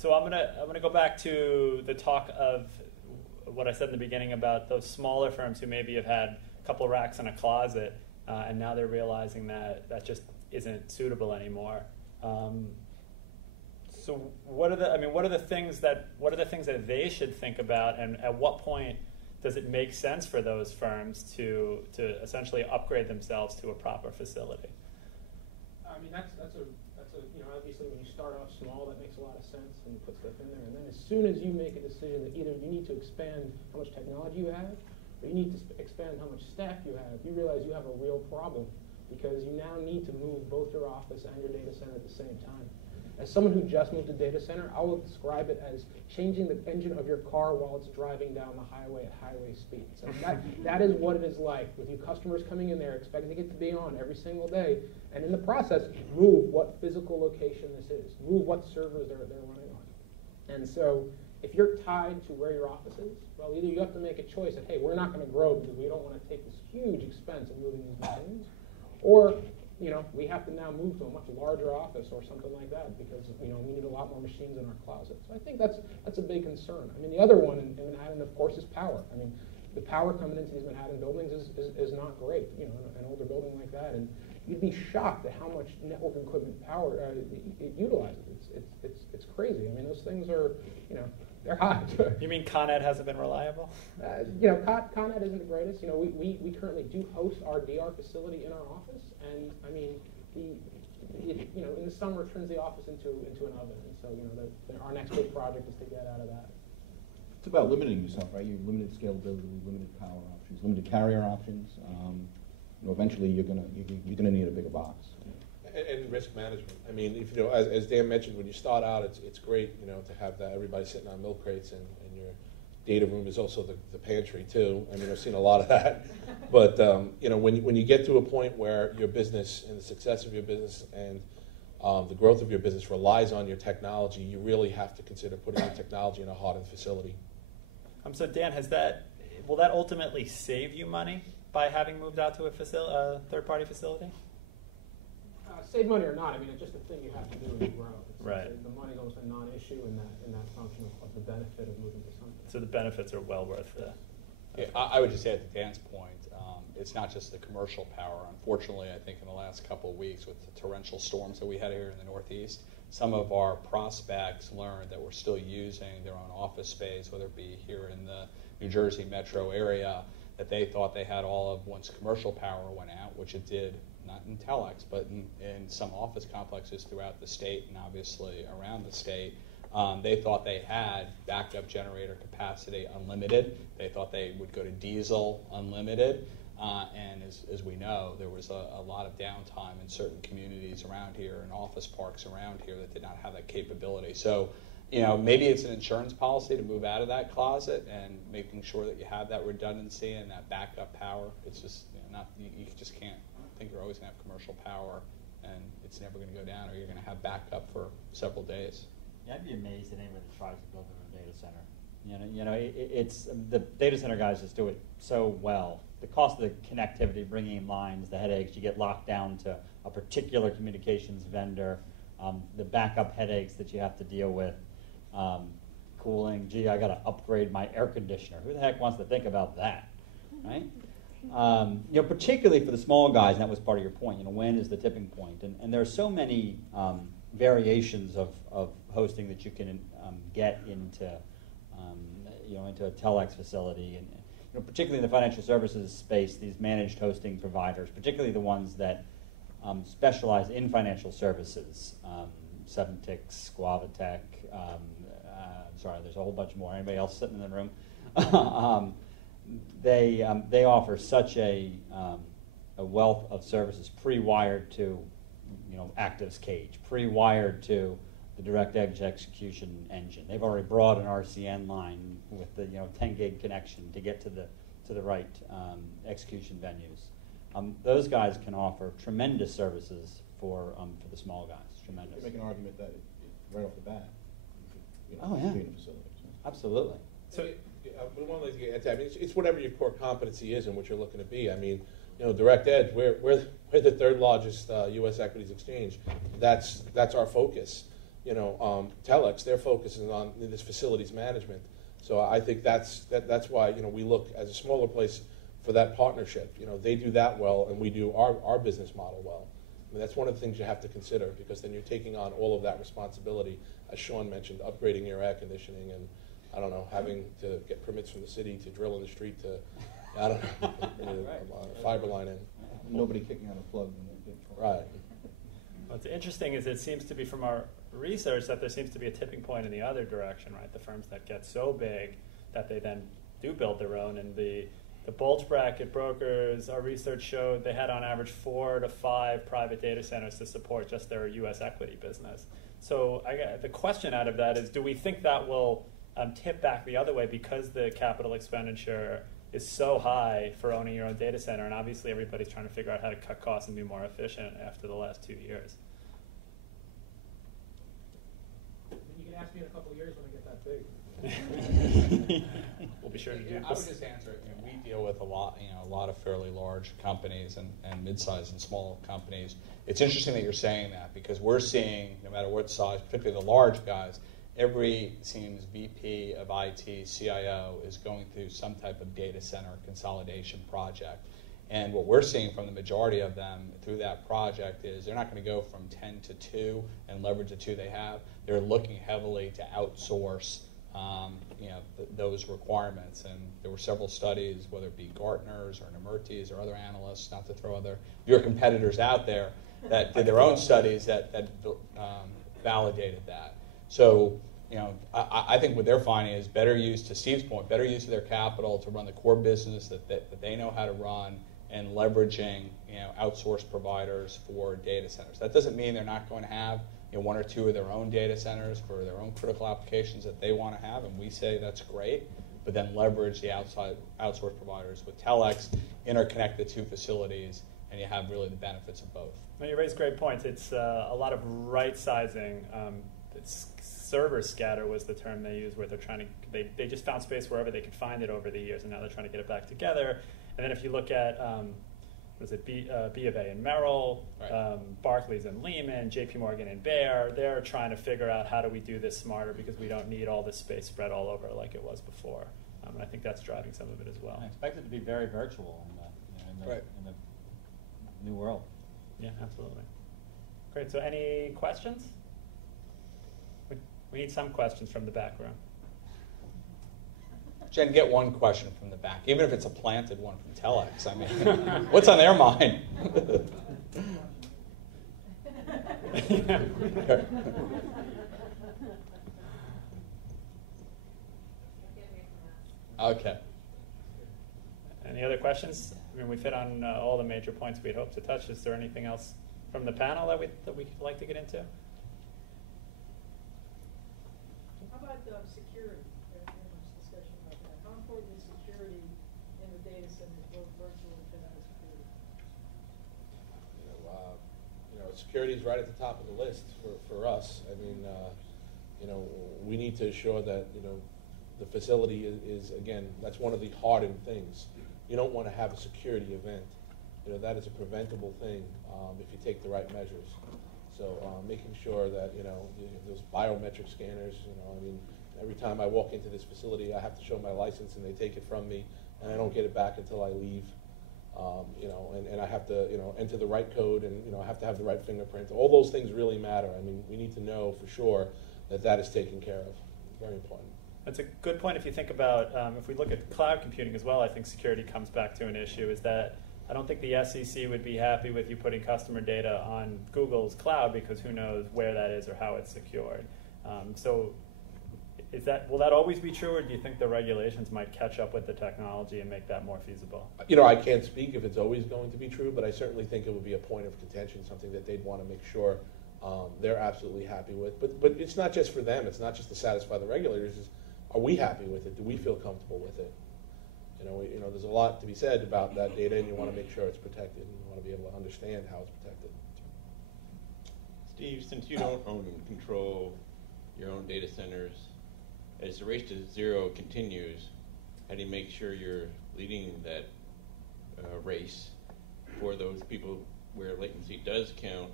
So I'm gonna go back to the talk of what I said in the beginning about those smaller firms who maybe have had a couple racks in a closet, and now they're realizing that that just isn't suitable anymore. So what are the things that they should think about, and at what point does it make sense for those firms to essentially upgrade themselves to a proper facility? I mean, that's obviously when you start off small, that makes a lot of sense and you put stuff in there. And then as soon as you make a decision that either you need to expand how much technology you have, or you need to expand how much staff you have, you realize you have a real problem because you now need to move both your office and your data center at the same time. As someone who just moved to data center, I will describe it as changing the engine of your car while it's driving down the highway at highway speeds. And that is what it is like with you customers coming in there expecting it to be on every single day, and in the process, move what physical location this is, move what servers they're running on. And so if you're tied to where your office is, well, either you have to make a choice that, hey, we're not going to grow because we don't want to take this huge expense of moving these machines, or we have to now move to a much larger office or something like that because we need a lot more machines in our closet. So I think that's a big concern. I mean, the other one in Manhattan, of course, is power. I mean, the power coming into these Manhattan buildings is not great. An older building like that, and you'd be shocked at how much network equipment power it utilizes. It's crazy. I mean, those things are they're hot. You mean Con Ed hasn't been reliable? Con Ed isn't the greatest. We currently do host our DR facility in our office, and I mean, in the summer it turns the office into an oven. And so, our next big project is to get out of that. It's about limiting yourself, right? You limited scalability, limited power options, limited carrier options. Eventually you're gonna need a bigger box. And risk management. I mean, if as Dan mentioned, when you start out, it's great, to have that everybody sitting on milk crates, and your data room is also the pantry too. I mean, I've seen a lot of that. But when you get to a point where your business and the success of your business and the growth of your business relies on your technology, you really have to consider putting your technology in a hardened facility. So Dan, will that ultimately save you money by having moved out to a third-party facility? Save money or not, I mean, it's just a thing you have to do when you grow. Right. The money's almost a non-issue in that function of the benefit of moving to something. So the benefits are well worth it. Yeah, I would just add to Dan's point, it's not just the commercial power. Unfortunately, I think in the last couple of weeks with the torrential storms that we had here in the Northeast, some of our prospects learned that we're still using their own office space, whether it be here in the New Jersey metro area, that they thought they had all of once commercial power went out, which it did, not in Telex, but in some office complexes throughout the state and obviously around the state. They thought they had backup generator capacity unlimited. They thought they would go to diesel unlimited. And as we know, there was a lot of downtime in certain communities around here and office parks around here that did not have that capability. So, maybe it's an insurance policy to move out of that closet and making sure that you have that redundancy and that backup power. It's just you just can't think you're always going to have commercial power and it's never going to go down, or you're going to have backup for several days. Yeah, I'd be amazed at anybody that tries to build their own data center. It's the data center guys just do it so well. The cost of the connectivity, bringing in lines, the headaches, you get locked down to a particular communications vendor, the backup headaches that you have to deal with, cooling. Gee, I got to upgrade my air conditioner. Who the heck wants to think about that, right? Particularly for the small guys, and that was part of your point. When is the tipping point? And there are so many variations of hosting that you can get into a Telex facility, and particularly in the financial services space, these managed hosting providers, particularly the ones that specialize in financial services, Seventix, Guavatech. Sorry, there's a whole bunch more. Anybody else sitting in the room? They offer such a wealth of services pre-wired to Active's cage, pre-wired to the direct edge execution engine. They've already brought an RCN line with the 10 gig connection to get to the right execution venues. Those guys can offer tremendous services for the small guys. Tremendous. You make an argument that right off the bat, oh yeah, being a facility. Absolutely. So. One thing to add to, I mean, it's whatever your core competency is and what you're looking to be. I mean, Direct Edge, we're the third largest U.S. equities exchange. That's our focus. Telex, their focus is on this facilities management. So I think that's why we look as a smaller place for that partnership. They do that well, and we do our business model well. I mean, that's one of the things you have to consider, because then you're taking on all of that responsibility, as Sean mentioned, upgrading your air conditioning, and I don't know, having to get permits from the city to drill in the street to, I don't know, fiber line in. Nobody kicking out a plug when they get Right. What's interesting is it seems to be from our research that there seems to be a tipping point in the other direction, right? The firms that get so big that they then do build their own, and the bulge bracket brokers, our research showed they had on average 4 to 5 private data centers to support just their U.S. equity business. So the question out of that is, do we think that will tip back the other way because the capital expenditure is so high for owning your own data center, and obviously everybody's trying to figure out how to cut costs and be more efficient after the last 2 years? You can ask me in a couple of years when I get that big. We'll be sure to do I would just answer it. We deal with a lot of fairly large companies and mid-sized and small companies. It's interesting that you're saying that, because we're seeing, no matter what size, particularly the large guys, every seems VP of IT, CIO is going through some type of data center consolidation project. And what we're seeing from the majority of them through that project is they're not going to go from 10 to 2 and leverage the 2 they have. They're looking heavily to outsource those requirements. And there were several studies, whether it be Gartner's or Nemertes or other analysts, not to throw other your competitors out there, that did their own studies that validated that. So, I think what they're finding is better use, to Steve's point, better use of their capital to run the core business that they know how to run, and leveraging outsourced providers for data centers. That doesn't mean they're not going to have 1 or 2 of their own data centers for their own critical applications that they want to have, and we say that's great, but then leverage the outsourced providers with Telex, interconnect the 2 facilities, and you have really the benefits of both. Well, you raise great points. It's a lot of right-sizing. Server scatter was the term they used, where they're trying to, they just found space wherever they could find it over the years, and now they're trying to get it back together. And then if you look at, B of A and Merrill, Right. Barclays and Lehman, JP Morgan and Bayer, they're trying to figure out how do we do this smarter, because we don't need all this space spread all over like it was before. And I think that's driving some of it as well. I expect it to be very virtual Right. in the new world. Yeah, absolutely. Great. So any questions? We need some questions from the back room. Jen, get one question from the back, even if it's a planted one from Telex. I mean, what's on their mind? Okay. Any other questions? I mean, we've hit on all the major points we'd hoped to touch. Is there anything else from the panel that we'd like to get into? How about security? There's been much discussion about that. How important is security in the data centers, both virtual and physical security? Security is right at the top of the list for us. I mean, we need to ensure that the facility is again, that's one of the hardened things. You don't want to have a security event. That is a preventable thing if you take the right measures. So making sure that those biometric scanners. I mean, every time I walk into this facility, I have to show my license, and they take it from me, and I don't get it back until I leave. And I have to enter the right code, and I have to have the right fingerprint. All those things really matter. I mean, we need to know for sure that is taken care of. Very important. That's a good point. If you think about, if we look at cloud computing as well, I think security comes back to an issue, is that I don't think the SEC would be happy with you putting customer data on Google's cloud, because who knows where that is or how it's secured. So will that always be true, or do you think the regulations might catch up with the technology and make that more feasible? I can't speak if it's always going to be true, but I certainly think it would be a point of contention, something that they'd want to make sure they're absolutely happy with. But it's not just for them. It's not just to satisfy the regulators. Are we happy with it? Do we feel comfortable with it? There's a lot to be said about that data, and you want to make sure it's protected, and you want to be able to understand how it's protected. Steve, since you don't own and control your own data centers, as the race to zero continues, how do you make sure you're leading that race for those people where latency does count,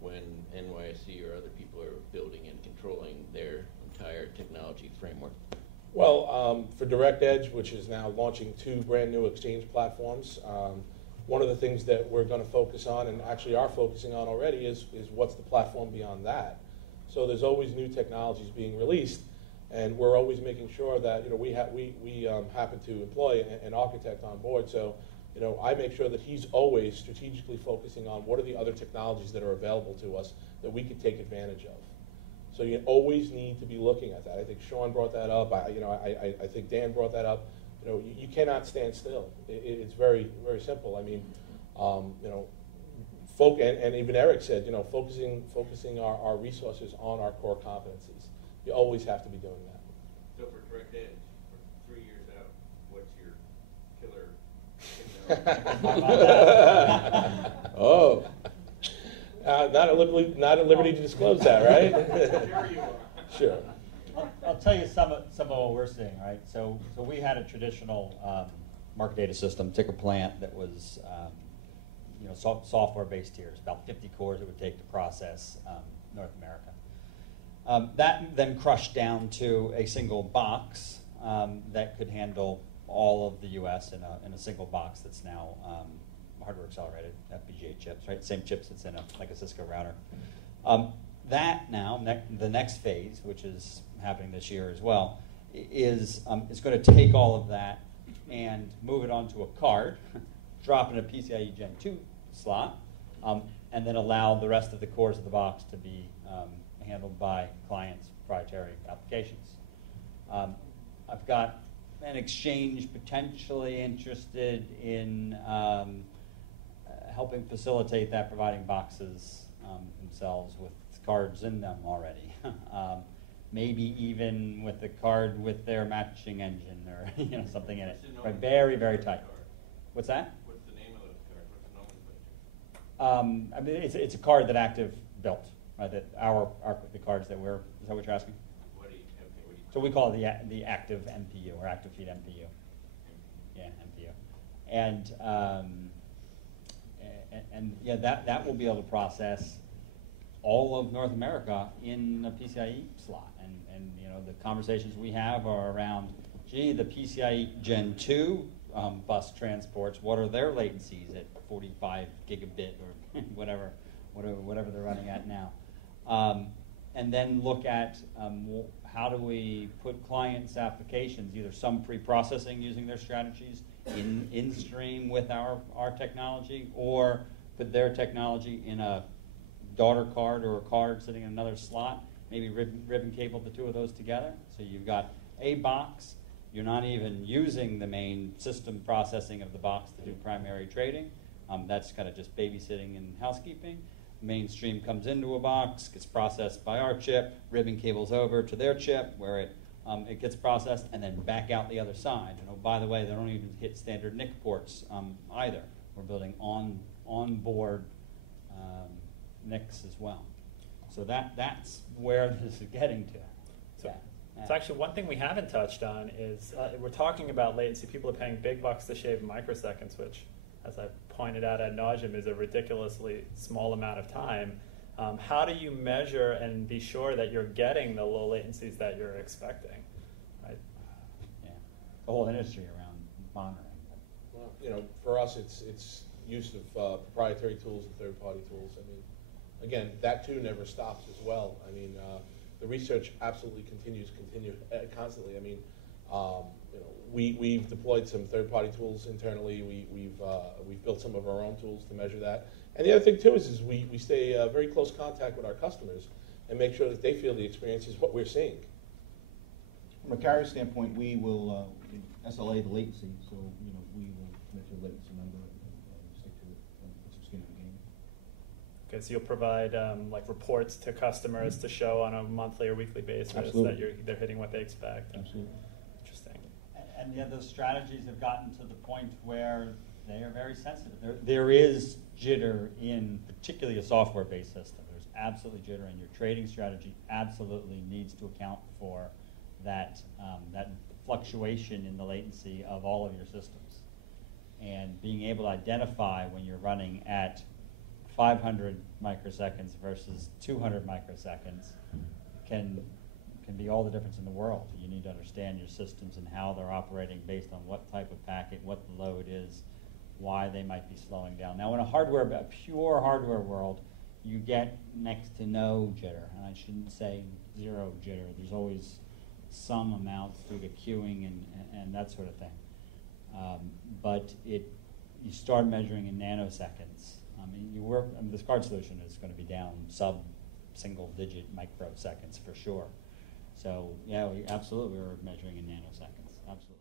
when NYSE or other people are building and controlling their entire technology framework? Well, for Direct Edge, which is now launching 2 brand new exchange platforms, one of the things that we're going to focus on, and actually are focusing on already, is what's the platform beyond that. So there's always new technologies being released, and we're always making sure that we happen to employ an architect on board. So I make sure that he's always strategically focusing on what are the other technologies that are available to us that we could take advantage of. So you always need to be looking at that. I think Sean brought that up. I think Dan brought that up. You cannot stand still. It's very, very simple. I mean, and even Eric said, focusing our resources on our core competencies. You always have to be doing that. So for Direct Edge, for 3 years out, what's your killer? Oh. Not at liberty to disclose that, right? Sure you are. Sure. I'll tell you some of what we're seeing, right? So we had a traditional market data system, ticker plant, that was software-based tiers, about 50 cores it would take to process North America. That then crushed down to a single box that could handle all of the U.S. in a single box that's now hardware accelerated FPGA chips, right? Same chips that's in a Cisco router. That now, the next phase, which is happening this year as well, is going to take all of that and move it onto a card, drop in a PCIe Gen 2 slot, and then allow the rest of the cores of the box to be handled by clients' proprietary applications. I've got an exchange potentially interested in helping facilitate that, providing boxes themselves with cards in them already. Maybe even with the card with their matching engine or something in it. Right, very, very tight. What's that? What's the name of those cards? What's the nomenclature? I mean, it's a card that Active built. Right, that the cards that we're. Is that what you're asking? What do you So we call it the Active MPU or Active Feed MPU. Yeah, MPU, and yeah, that will be able to process all of North America in a PCIe slot, and the conversations we have are around, gee, the PCIe Gen 2 bus transports, what are their latencies at 45 gigabit or whatever they're running at now, and then look at how do we put clients' applications, either some pre-processing using their strategies in stream with our technology, or put their technology in a daughter card or a card sitting in another slot, maybe ribbon cable the two of those together. So you've got a box, you're not even using the main system processing of the box to do primary trading. That's kind of just babysitting and housekeeping. Mainstream comes into a box, gets processed by our chip, ribbon cables over to their chip where it gets processed, and then back out the other side. And by the way, they don't even hit standard NIC ports either. We're building on-board NICs as well. So that's where this is getting to. So actually one thing we haven't touched on is we're talking about latency. People are paying big bucks to shave microseconds, which, as I pointed out ad nauseum, is a ridiculously small amount of time. How do you measure and be sure that you're getting the low latencies that you're expecting? Right? Yeah, the whole industry around monitoring. Well, for us, it's use of proprietary tools and third-party tools. I mean, again, that too never stops as well. I mean, the research absolutely continues constantly. I mean, we've deployed some third-party tools internally. We've built some of our own tools to measure that. And the other thing too is we stay very close contact with our customers and make sure that they feel the experience is what we're seeing. From a carrier standpoint, we will SLA the latency, so we will commit to a latency number and stick to it and put some skin in the game. Okay, so you'll provide like reports to customers to show on a monthly or weekly basis Absolutely. that they're hitting what they expect. Absolutely. Interesting. And yet those strategies have gotten to the point where they are very sensitive. There is jitter in particularly a software-based system. There's absolutely jitter, and your trading strategy absolutely needs to account for that fluctuation in the latency of all of your systems. And being able to identify when you're running at 500 microseconds versus 200 microseconds can be all the difference in the world. You need to understand your systems and how they're operating based on what type of packet, what the load is, why they might be slowing down. Now, in a pure hardware world, you get next to no jitter, and I shouldn't say zero jitter. There's always some amount due to queuing and that sort of thing. But you start measuring in nanoseconds. I mean, this card solution is going to be down sub-single-digit microseconds for sure. So yeah, we were measuring in nanoseconds. Absolutely.